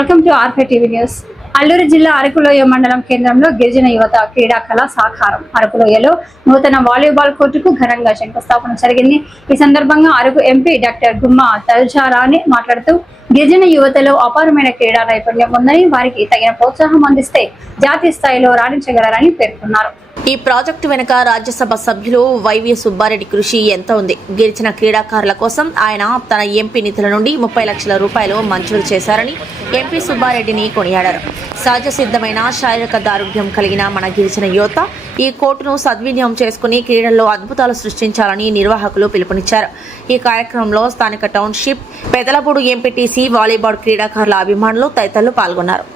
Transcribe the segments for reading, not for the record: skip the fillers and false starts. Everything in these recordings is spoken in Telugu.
Welcome to R K TV news. Alluri జిల్లా అరకులోయ మండలం కేంద్రంలో గిరిజన యువత క్రీడా కళ సాకారం. అరకులోయలో నూతన వాలీబాల్ కోర్టుకు ఘనంగా శంకుస్థాపన జరిగింది. ఈ సందర్భంగా అరకు ఎంపీ డాక్టర్ గుమ్మా తల్చారాని మాట్లాడుతూ గిరిజన యువతలో అపారమైన క్రీడా నైపుణ్యం ఉందని, వారికి తగిన ప్రోత్సాహం అందిస్తే జాతీయ స్థాయిలో రాణించగలరని పేర్కొన్నారు. ఈ ప్రాజెక్టు వెనుక రాజ్యసభ సభ్యులు వైవి సుబ్బారెడ్డి కృషి ఎంత ఉంది. గిరిజన క్రీడాకారుల కోసం ఆయన తన ఎంపీ నిధుల నుండి 30 లక్షల రూపాయలు మంజూరు చేశారని ఎంపీ సుబ్బారెడ్డిని కొనియాడారు. సహజ సిద్ధమైన శారీరక దారుఢ్యం కలిగిన మన గిరిజన యువత ఈ కోర్టును సద్వినియోగం చేసుకుని క్రీడల్లో అద్భుతాలు సృష్టించాలని నిర్వాహకులు పిలుపునిచ్చారు. ఈ కార్యక్రమంలో స్థానిక టౌన్షిప్ పెదలపూడు ఎంపీటీసీ వాలీబాల్ క్రీడాకారుల అభిమానులు తదితరులు పాల్గొన్నారు.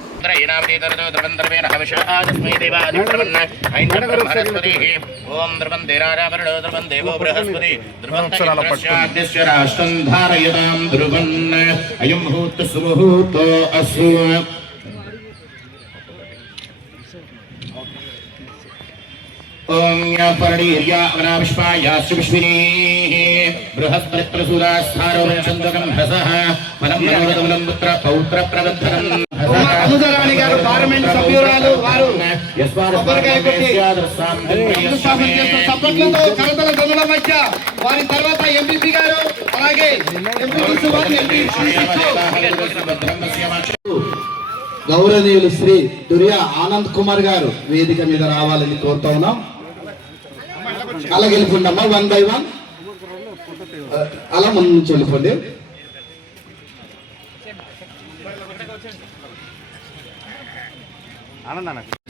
ओम या पर्णीर्या अवनाविष्पाया श्रीविश्विनीः बृहस्पतिप्रसूदास्थारो चन्द्रकं हसः फलं मनोरथमलं पुत्र पौत्र प्रवर्धनं अनुदराणि गाరు పార్లమెంట్ సభ్యురాలు వారు కొబ్బరికాయ కొట్టి శంకుస్థాపన చేసిన సభ్యులతో కరతల ధ్వనుల మధ్య వారి తర్వాత ఎంపీ గారు అలాగే గౌరవనీయులు శ్రీ దుర్యా ఆనంద్ కుమార్ గారు వేదిక మీద రావాలని కోరుతా ఉన్నాం. అలా వెళ్ళిపోండమ్మా, 1 by 1 అలా ముందు నుంచి వెళ్ళిపోండి.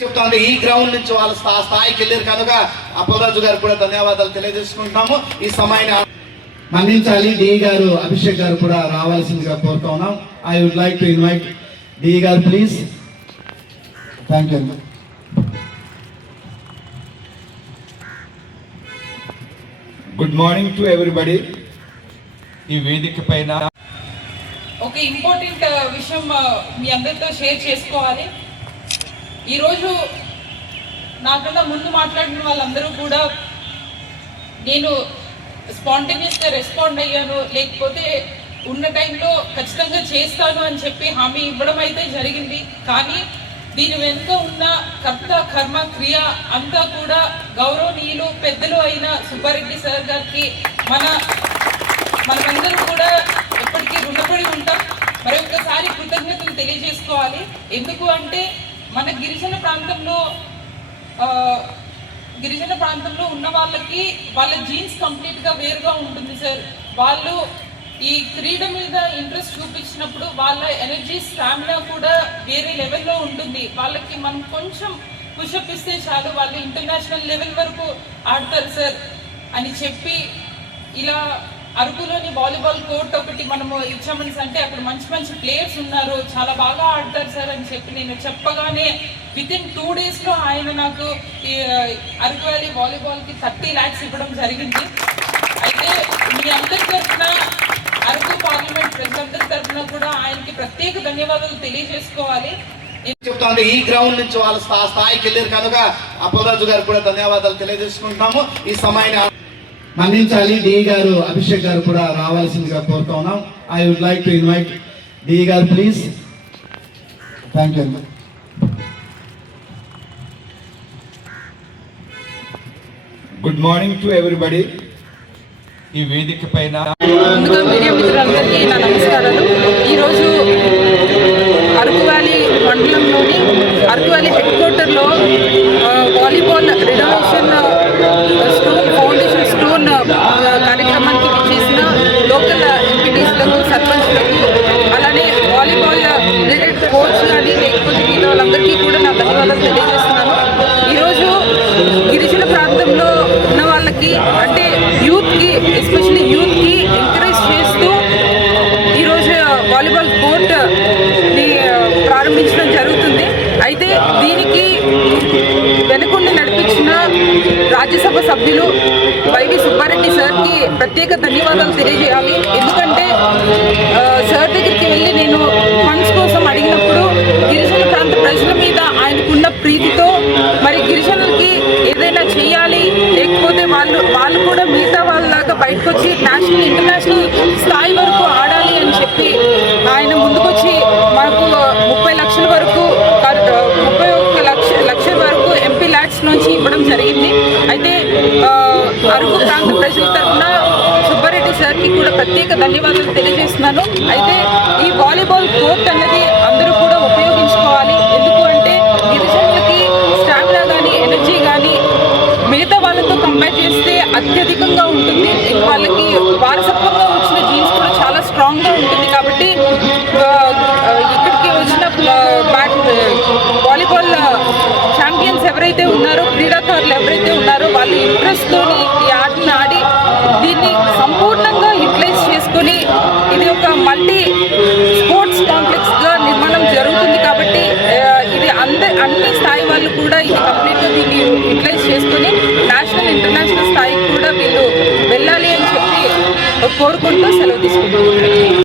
చెప్తాను ఈ గ్రౌండ్ నుంచి వాళ్ళ స్థాయికి వెళ్ళారు కనుక అప్పలరాజు గారు కూడా ధన్యవాదాలు తెలియజేసుకుంటున్నాము. ఈ సమయాన్ని మన్నించాలి. డి గారు అభిషేక్ గారు కూడా రావాల్సిందిగా కోరుతా ఉన్నాం. I would like to invite D గారు please. Thank you. Good morning to everybody. ఈ వేదిక పైన ఒక ఇంపార్టెంట్ విషయం మీ అందరితో షేర్ చేసుకోవాలి. ఈరోజు నాకన్నా ముందు మాట్లాడిన వాళ్ళందరూ కూడా నేను స్పాంటేనియస్గా రెస్పాండ్ అయ్యాను, లేకపోతే ఉన్న టైంలో ఖచ్చితంగా చేస్తాను అని చెప్పి హామీ ఇవ్వడం అయితే జరిగింది. కానీ దీని వెనుక ఉన్న కర్త కర్మ క్రియ అంతా కూడా గౌరవనీయులు పెద్దలు అయిన సుబ్బారెడ్డి సార్ గారికి మనమందరం కూడా ఎప్పటికీ రుణపడి ఉంటాం. మరి ఒక్కసారి కృతజ్ఞతలు తెలియజేసుకోవాలి. ఎందుకు అంటే మన గిరిజన ప్రాంతంలో ఉన్న వాళ్ళకి వాళ్ళ జీన్స్ కంప్లీట్గా వేరుగా ఉంటుంది సార్. వాళ్ళు ఈ క్రీడ మీద ఇంట్రెస్ట్ చూపించినప్పుడు వాళ్ళ ఎనర్జీ స్టామినా కూడా వేరే లెవెల్లో ఉంటుంది. వాళ్ళకి మనం కొంచెం పుషప్ ఇస్తే చాలు వాళ్ళు ఇంటర్నేషనల్ లెవెల్ వరకు ఆడతారు సార్ అని చెప్పి ఇలా అరకులోని వాలీబాల్ కోర్ట్ ఒకటి మనము ఇచ్చామని అంటే అక్కడ మంచి మంచి ప్లేయర్స్ ఉన్నారు, చాలా బాగా ఆడతారు సార్ అని చెప్పి నేను చెప్పగానే వితిన్ 2 daysలో ఆయన నాకు ఈ అరకు వ్యాలీ వాలీబాల్కి 30 lakhs ఇవ్వడం జరిగింది. అయితే మీ అందరి తరఫున అరకు పార్లమెంట్ ప్రజలందరి తరఫున కూడా ఆయనకి ప్రత్యేక ధన్యవాదాలు తెలియజేసుకోవాలి. చెప్తాను ఈ గ్రౌండ్ నుంచి వాళ్ళ స్థాయికి వెళ్ళారు కనుక అప్పలరాజు గారు కూడా ధన్యవాదాలు తెలియజేసుకుంటాము. ఈ సమయాన్ని మన్నించాలి. డి గారు అభిషేక్ గారు కూడా రావాల్సిందిగా కోరుతా ఉన్నాం. I would like to invite D గారు please. Thank you. Good morning to everybody. ఈ వేదిక పైన ముందుగా మీడియా మిత్రులందరికీ నా నమస్కారాలు. ఈరోజు అరకు వ్యాలీ మండలంలోని అరకు వ్యాలీ హెడ్ క్వార్టర్లో volleyball renovation stone foundation stone కార్యక్రమానికి చేసిన లోకల్ ఎంపీటీస్లకు, సర్పంచ్లకు, అలానే వాలీబాల్ రిలేటెడ్ కోచ్ కానీ లేకపోతే మిగతా వాళ్ళందరికీ కూడా నా ధన్యవాదాలు తెలియజేస్తున్నాను. ఈరోజు గిరిజన ప్రాంతంలో ఉన్న వాళ్ళకి అంటే యూత్కి, ఎస్పెషల్లీ యూత్కి ఎంకరేజ్ చేస్తూ ఈరోజు వాలీబాల్ కోర్ట్ని ప్రారంభించడం జరుగుతుంది. అయితే దీనికి వెనుకుండి నడిపించిన రాజ్యసభ సభ్యులు వైవి సుబ్బారెడ్డి సార్కి ప్రత్యేక ధన్యవాదాలు తెలియజేయాలి. ఎందుకంటే సార్ దగ్గరికి వెళ్ళి నేను ఫండ్స్ కోసం అడిగినప్పుడు గిరిజన ప్రాంత ప్రజల మీద ఆయనకున్న ప్రీతితో మరి గిరిజనులకి ఏదైనా చేయాలి, లేకపోతే వాళ్ళు కూడా మిగతా వాళ్ళలాగా బయటకు వచ్చి నేషనల్ ఇంటర్నేషనల్ స్థాయి వరకు ఆడాలి అని చెప్పి ఆయన ముందుకొచ్చి మాకు నుంచి ఇవ్వడం జరిగింది. అయితే అరకు ప్రాంత ప్రజల తరఫున సుబ్బారెడ్డి సార్కి కూడా ప్రత్యేక ధన్యవాదాలు తెలియజేస్తున్నాను. అయితే ఈ వాలీబాల్ కోర్ట్ అనేది అందరూ కూడా ఉపయోగించుకోవాలి. ఎందుకు అంటే గిరిజనులకి స్టామినా కానీ ఎనర్జీ కానీ మిగతా వాళ్ళతో కంపేర్ చేస్తే అత్యధికంగా ఉంటుంది. వాళ్ళకి వారసత్వంగా వచ్చిన జీన్స్ కూడా చాలా స్ట్రాంగ్గా ఉంటుంది. కాబట్టి ఇక్కడికి వచ్చిన వాలీబాల్ ఛాంపియన్స్ ఎవరైతే ఉన్నారో, క్రీడాకారులు ఎవరైతే ఉన్నారో వాళ్ళు ఇంట్రెస్ట్తో ఈ ఆటను ఆడి దీన్ని సంపూర్ణంగా యూటిలైజ్ చేసుకొని ఇది ఒక మల్టీ స్పోర్ట్స్ కాంప్లెక్స్గా నిర్మాణం జరుగుతుంది. కాబట్టి ఇది అన్ని స్థాయి వాళ్ళు కూడా ఇది కంప్లీట్గా దీన్ని యూటిలైజ్ చేసుకొని నేషనల్ ఇంటర్నేషనల్ స్థాయికి కూడా వీళ్ళు వెళ్ళాలి అని చెప్పి కోరుకుంటూ సెలవు తీసుకుంటున్నాను.